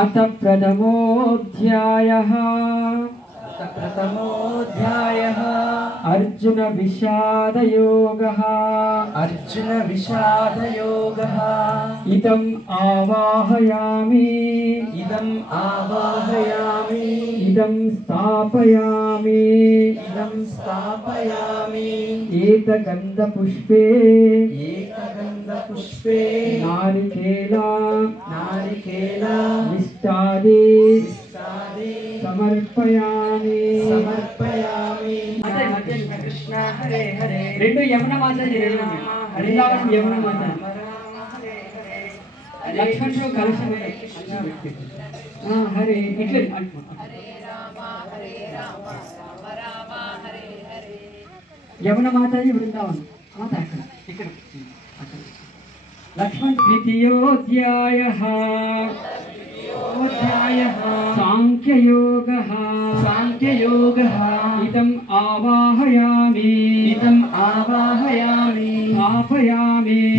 अथ प्रथमोऽध्यायः अर्जुन विषादयोगः इदम् आवाहयामि इदं स्थापयामि एतगन्धपुष्पे नारिकेला मिष्टादि समर्पयामि कृष्ण हरे हरे రెండు యమున మాత వృందావనం యమున మాత లక్ష్మణుడు కలశం హరే ఇట్లే యమున మాతాజీ వృందావనం మాత అక్కడ ఇక్కడ లక్ష్మణ్ ద్వితీయోధ్యాయః సాంఖ్యయోగः ఇదం ఆవాహయామి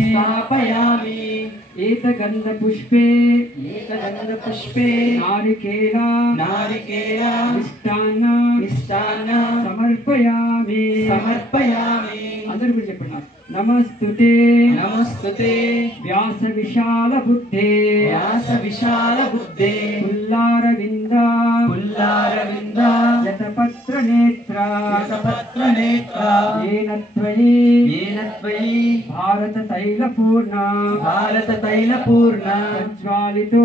స్థాపయామి ఏతగంధపుష్పే నారికేలా మిష్టాన్న సమర్పయామి అందరూ కూడా చెప్పండి నమస్తుతే వ్యాస విశాల బుద్ధే పుల్లారవింద యతపత్ర నేత్ర ఏన త్వయి భారత తైలపూర్ణ ప్రజ్వాలితో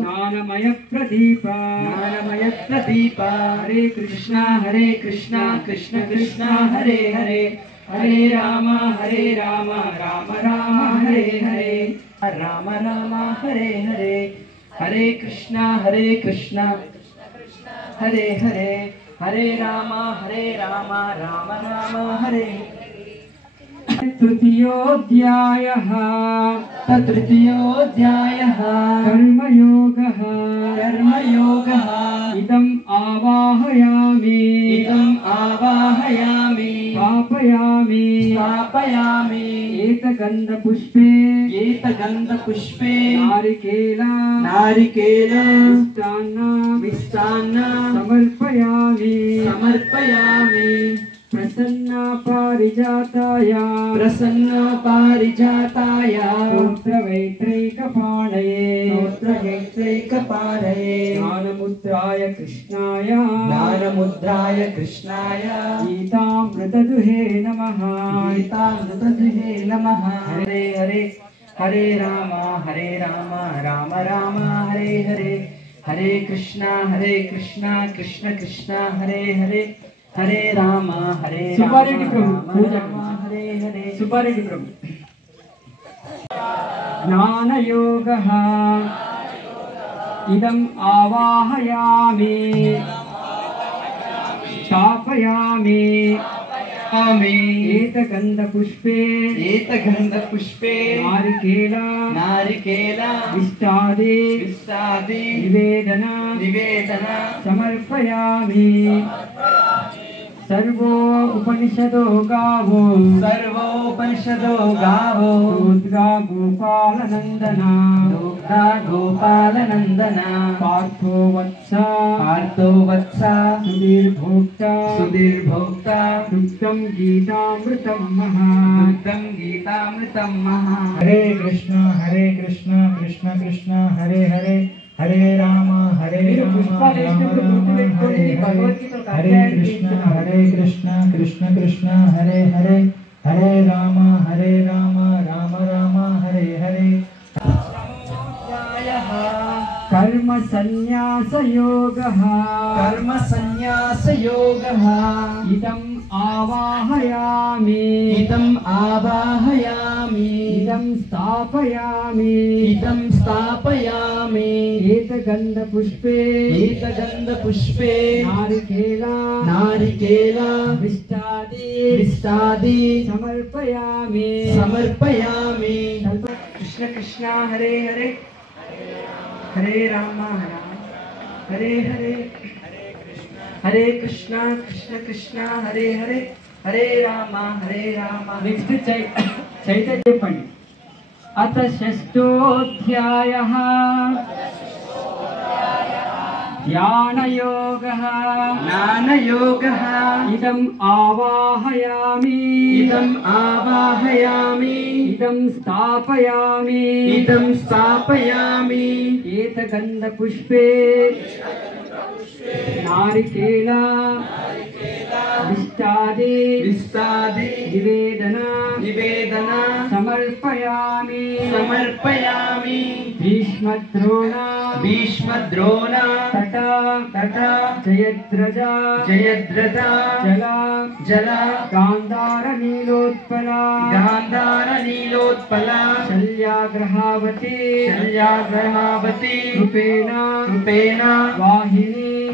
జ్ఞానమయ ప్రదీప హరే కృష్ణ కృష్ణ కృష్ణ హరే హరే హరే రామ రామ రామ హరే హరే రామ హరే హరే హరే కృష్ణ హరే హరే హరే రామ రామ రామ హరే తృతీయోధ్యాయః కర్మయోగः ఇదం ఆవాహయామి స్థాపయామి ఏతగంధపుష్పే నారికేలా మిష్టాన్న సమర్పయామి ప్రసన్న పారిజాతాయ స్తోత్రవైత్రైకపాణయే జ్ఞానముద్రాయ కృష్ణాయ గీతామృతదుహే నమః హరే హరే హరే రామ రామ రామ హరే హరే హరే కృష్ణ కృష్ణ కృష్ణ హరే హరే హరే రామ సుబ్బారెడ్డి ప్రభు హరే హరే సుబ్బారెడ్డి ప్రభు జ్ఞానయోగః ఇదం ఆవాహయామి స్థాపయామి ఏతగంధపుష్పే నారికేలా మిష్టాది నివేదన సమర్పయామి సర్వోపనిషదో గావో దుగ్ధా గోపాలనందన పార్థో వత్స సుధీర్భోక్త దుగ్ధం గీతామృతం మహా హరే కృష్ణ కృష్ణ కృష్ణ హరే హరే హరే రామ హరే కృష్ణ కృష్ణ హరే హరే హరే రామ రామ రామ హరే హరే కర్మ సన్యాసయోగః ఇదం ఆవాహయామి ఇదం స్థాపయామి ఏతగంధపుష్పే నారికేలా మిష్టాది సమర్పయామి కృష్ణ కృష్ణ హరే హరే హరే రామ హరే హరే హరే కృష్ణ కృష్ణ హరే హరే హరే రామ నెక్స్ట్ చైతన్య చెప్పండి అత షష్ఠోధ్యాయః ध्यानयोगः ज्ञानयोगः इदम् आवाहयामि इदम् आवाहयामि इदं स्थापयामि इदं स्थापयामि एतगन्धपुष्पे नारिकेल विष्टादि निवेदन समर्पयामि भीष्मद्रोण तट जयद्रथ जल गान्धार नीलोत्पला शल्याग्रहावती रूपेण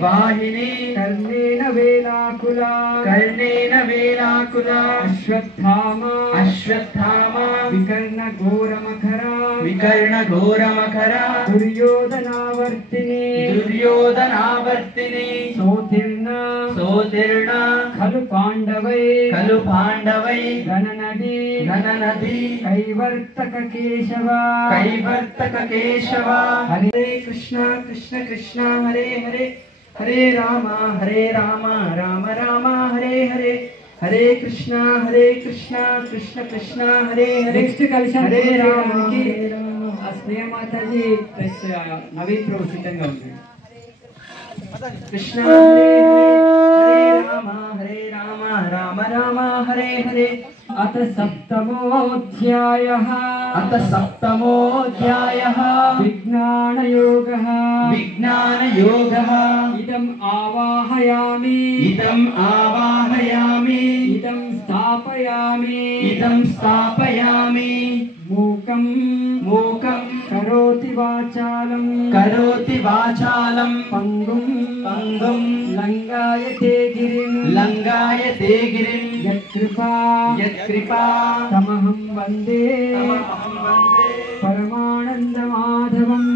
वाहिनी कर्णेन वेलाकुला अश्वत्थामा विकर्ण घोरमखरा दुर्योधनावर्तिनी सोतीर्ण खलु पाण्डवै घननदी कैवर्तक केशव हरे कृष्ण कृष्ण कृष्ण हरे हरे हरे राम राम राम हरे हरे हरे कृष्ण कृष्ण कृष्ण हरे हरे नेक्स्ट कलशं हरे राम स्नेह माताजी प्लस नवीन प्रभु सिद्धंगा ఉంది कृष्ण हरे राम राम राम हरे हरे अथ सप्तमोऽध्यायः विज्ञानयोगः इदम् आवाहयामि इदं स्थापयामि मूकं करोति वाचालं पङ्गुं लङ्घयते गिरिं यत्कृपा तमहं वन्दे परमानन्दमाधवम्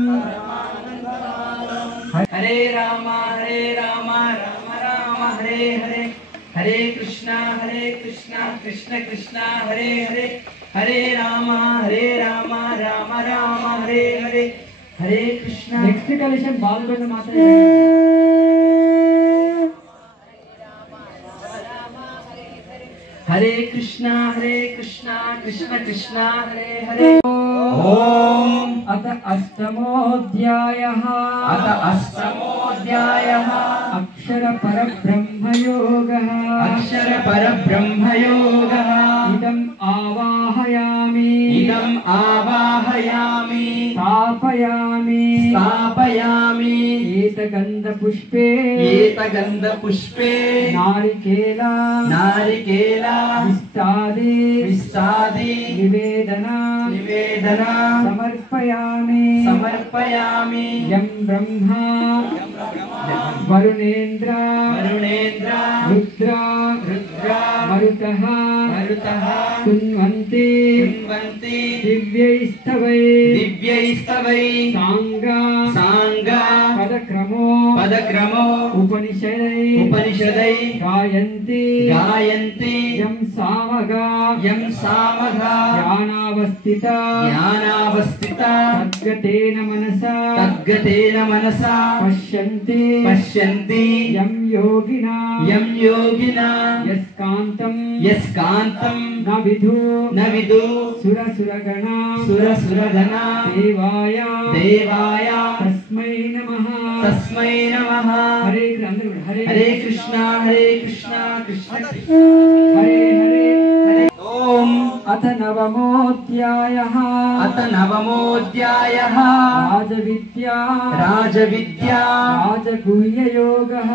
हरे राम राम राम हरे हरे हरे कृष्ण कृष्ण कृष्ण हरे हरे हरे राम राम राम हरे हरे हरे कृष्ण नेक्स्ट कलेक्शन बालगंड माता हरे कृष्ण कृष्ण कृष्ण हरे हरे ओम अथ अष्टमोऽध्यायः अक्षर परब्रह्मयोगः इदम् आवाहयामि स्थापयामि एतगन्धपुष्पे नारिकेल विष्टादि निवेदन समर्पयामि यं ब्रह्मा वरुणेन्द्र रुद्र मरुतः कुन्वन्ति दिव्यैस्तवै सांगा पदक्रमो उपनिषदै गायन्ति यं सामगा ज्ञानावस्थिता तद्गतेन मनसा पश्यन्ति यं योगिना यस्कान्तं न विदु सुरगणा देवाय तस्मै नमः हरे कृष्ण कृष्ण हरे हरे ओम अथ नवमोऽध्यायः राजविद्या राजगुह्ययोगः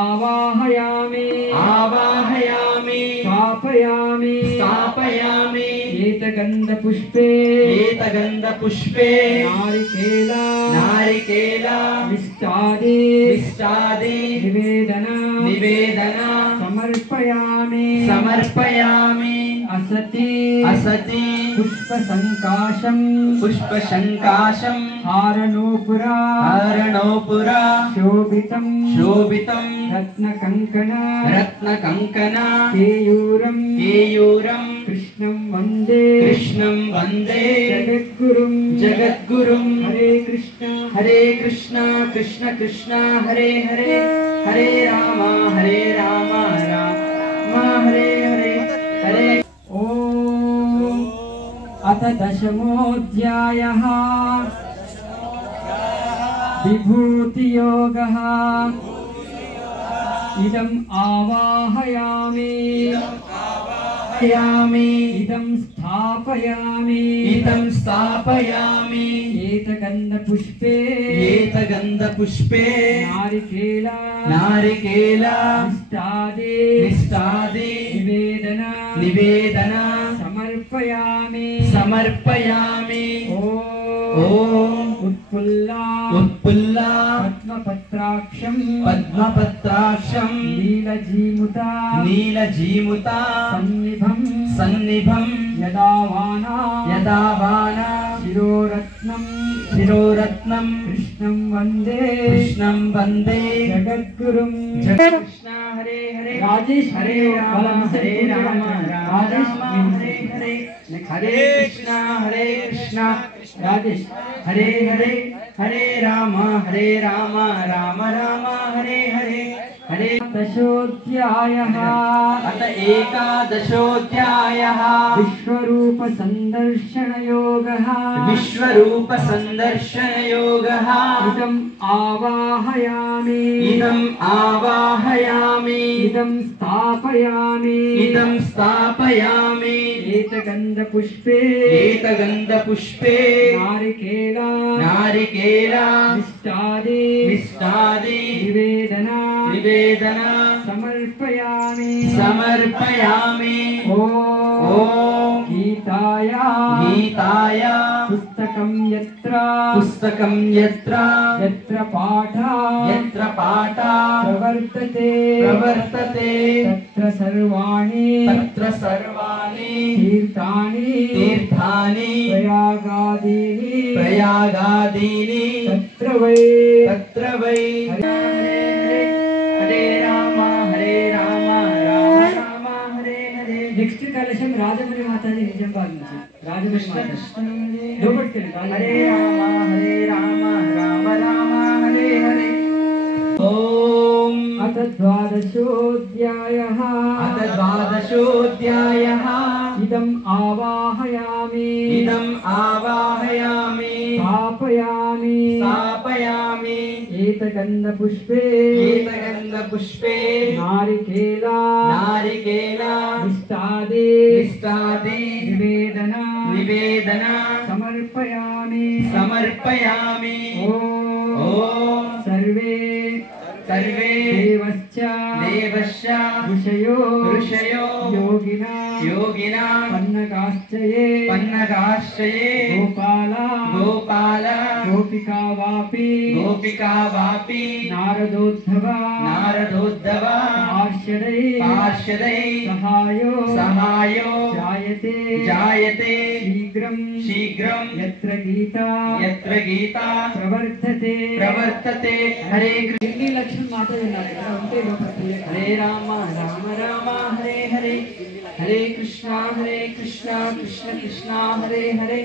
आवाहयामि स्थापयामि एतगन्धपुष्पे नारिकेल विष्टादि निवेदन समर्पयामि असति पुष्पसङ्काशं हारणोपुरा शोभितं रत्नकङ्कण केयूरं कृष्णं कृष्णं वन्दे जगद्गुरुं जगद्गुरुं हरे कृष्ण कृष्ण कृष्ण हरे हरे हरे राम राम हरे हरे हरे ॐ अथ दशमोऽध्यायः विभूतियोगः इदम् आवाहयामि इदं स्थापयामि एतगन्धपुष्पे नारिकेला निष्ठादि निवेदना समर्पयामि ॐ उत्पुल्ला पद्मपत्राक्षं नीलजीमुता सन्निभं यदा वाना शिरोरत्नं कृष्णं वन्दे जगद्गुरुं कृष्ण हरे हरे राजेश हरे राम राजेश हरे हरे हरे कृष्ण राजेश हरे हरे हरे राम राम राम हरे हरे हरे दशोऽध्यायः अथ एकादशोऽध्यायः विश्वरूप संदर्शनयोगः इदम् आवाहयामि इदं स्थापयामि एतगन्धपुष्पे नारिकेला निष्ठादि निवेदना समर्पयामि ॐ गीताया पुस्तकं यत्र पाठा प्रवर्तते तत्र सर्वाणि तीर्थानि प्रयागादीनि तत्र वै हरे राम राम राम हरे हरे నెక్స్ట్ కలశం రాజమణి మాతాజీ నిజామాబాద్ నుంచి రాజమణి మాతాజీ లోపలికి हरे राम राम राम हरे हरे ओम अथ द्वादशोऽध्यायः इदम् आवाहयामि स्थापयामि एतगन्धपुष्पे नारिकेला निष्ठादि निवेदना समर्पयामि ॐ सर्वे देवश्च ऋषयो योगिना पन्नगाश्चये गोपाला गोपिका वापि नारदोद्धवा पार्षदै सहायो जायते शीघ्रं यत्र गीता प्रवर्तते हरे इन्नी लक्ष्मण माता उनके हरे राम राम हरे हरे हरे कृष्णा कृष्ण कृष्ण हरे हरे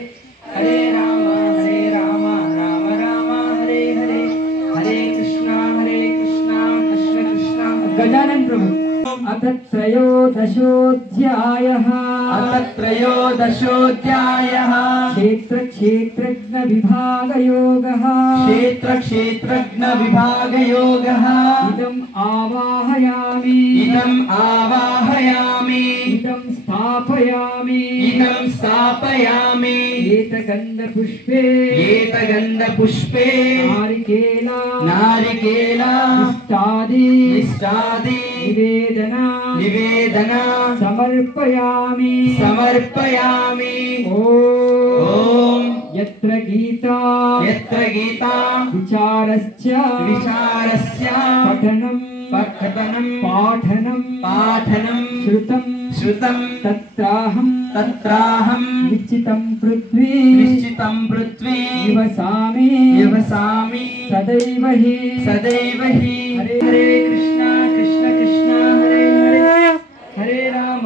हरे राम राम राम हरे हरे हरे कृष्णा कृष्ण कृष्ण गजानन प्रभु अथ त्रयोदशोऽध्यायः क्षेत्रज्ञ विभागयोगः इदम् आवाहयामि इदं स्थापयामि एतगन्धपुष्पे नारिकेला निष्ठादि निवेदना समर्पयामि ॐ यत्र गीता विचारश्च पठनं पाठनं श्रुतं तत्राहं निश्चितं पृथ्वी निवसामि सदैव हि हरे हरे कृष्ण कृष्ण हरे हरे हरे राम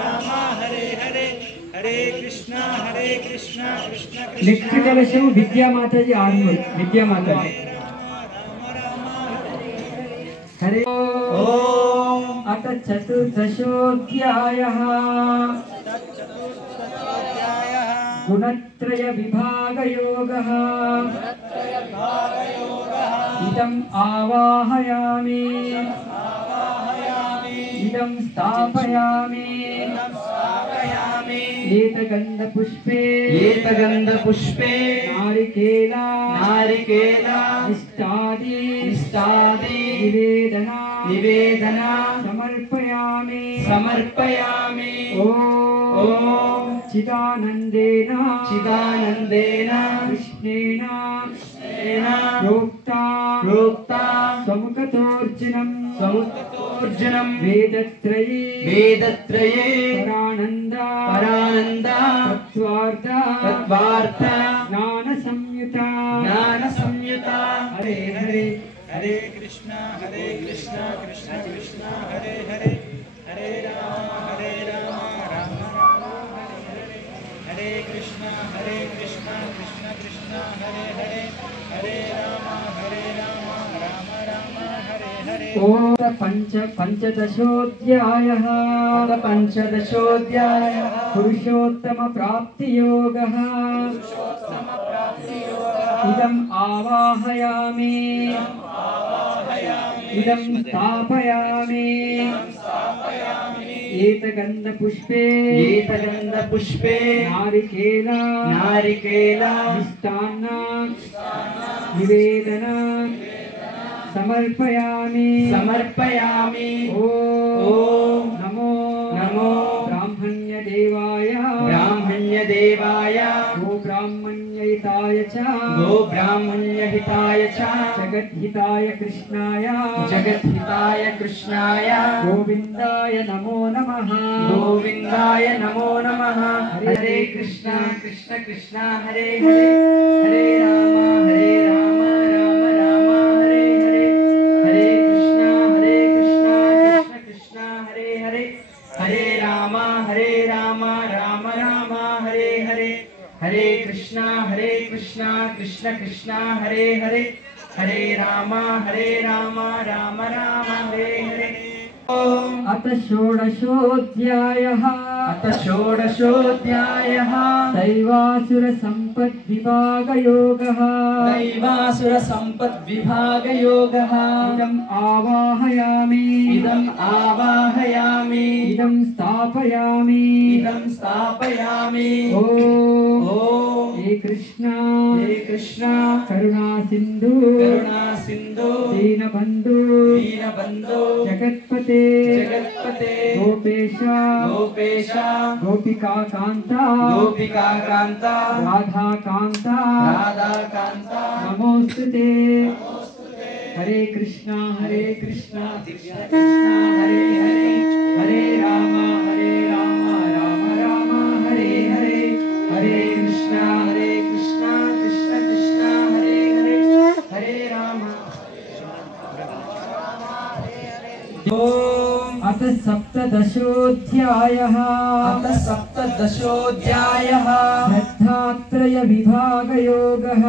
राम हरे हरे నెక్స్ట్ కలశం విద్యామాతాజీ ఆర్మూర్ విద్యామాతాజీ హరే ఓం అత చతుర్దశోధ్యాయః గుణత్రయ విభాగయోగః ఇదం ఆవాహయామి ఇదం స్థాపయామి ఏతగంధ పుష్పే నారికేలా నిష్టాది నివేదన సమర్పయామి ఓం చిదానందేన కృష్ణేన ప్రోక్తా సముఖతోర్జనం వేదత్రయే పరానంద తత్వార్థ జ్ఞాన సంయుత హరే హరే హరే కృష్ణ కృష్ణ కృష్ణ హరే హరే హరే రామ రామ రామ హరే కృష్ణ కృష్ణ కృష్ణ హరే హరే హరే రామ రామ రామ హరే హరే ఓం పంచదశోధ్యాయః పురుషోత్తమ ప్రాప్తియోగః ఇదం ఆవాహయామి ఇదం స్థాపయామి ఏతగంధ పుష్పే నారికేలా మిష్టాన్న నివేదన సమర్పయామి ఓం నమో బ్రాహ్మణ్య దేవాయ గో బ్రాహ్మణ్యహితాయ చ జగద్హితాయ కృష్ణాయ గోవిందాయ నమో నమః హరే కృష్ణ కృష్ణ కృష్ణ హరే హరే హరే రామ రామ రామ హరే హరే హరే కృష్ణ కృష్ణ కృష్ణ హరే హరే హరే రామ రామ రామ హరే హరే హరే కృష్ణ కృష్ణ కృష్ణ హరే హరే హరే రామ రామ రామ హరే హరే అత షోడశోధ్యాయః దైవాసుర సంపద్విభాగయోగః ఇదం ఆవాహయామి ఇదం స్థాపయామి ఓం హే కృష్ణ కరుణా సింధు దీనబంధు జగత్పతే గోపేశ గోపికాకాంత రాధాకాంత నమోస్తుతే హరే కృష్ణ కృష్ణ హరే హరే హరే రామ రామ రామ హరే హరే హరే కృష్ణ కృష్ణ కృష్ణ హరే హరే హరే రామ అత సప్తదశోధ్యాయః శ్రద్ధాత్రయ విభాగయోగః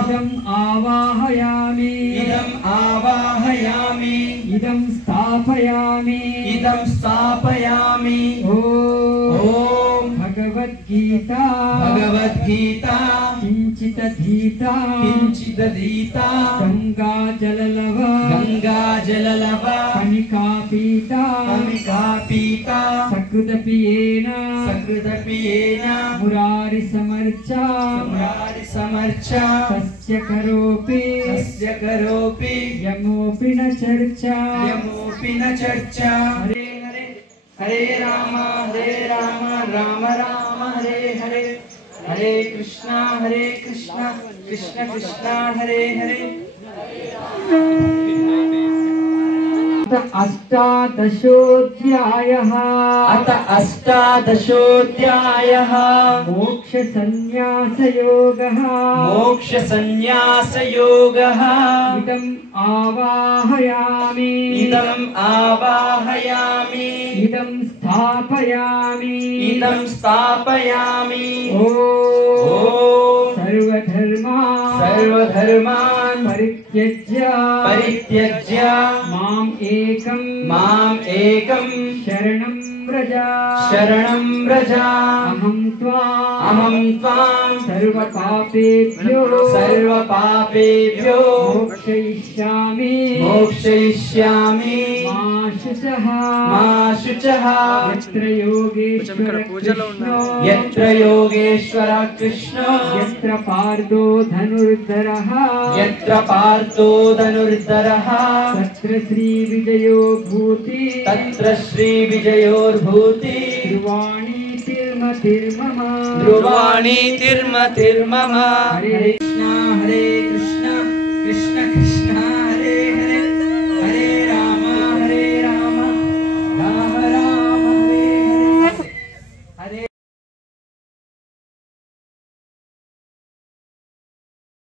ఇదం ఆవాహయామి ఇదం స్థాపయామి ఓం భగవద్గీత కించిదధీత గంగాజలలవ కణికాపీత సకృదపియేన మురారి సమర్చ సస్య కరోపి యమోపి న చర్చా హరే హరే హరే రామ రామ రామ హరే హరే హరే కృష్ణ కృష్ణ కృష్ణ హరే హరే అష్టాదశోధ్యాయః మోక్ష సన్యాసయోగః ఇదం ఆవాహయామి ఇదం స్థాపయామి इदं स्थापयामि ॐ ॐ सर्वधर्मान् परित्यज्य माम् एकं शरणं व्रज अहं त्वां सर्वपापेभ्यो मोक्षयिष्यामि मा शुचः यत्र योगेश्वर कृष्णो यत्र पार्थो धनुर्धरः तत्र श्रीविजयोर्भूति ध्रुवाणी तिर्मतिर्मम हरे कृष्ण कृष्ण कृष्ण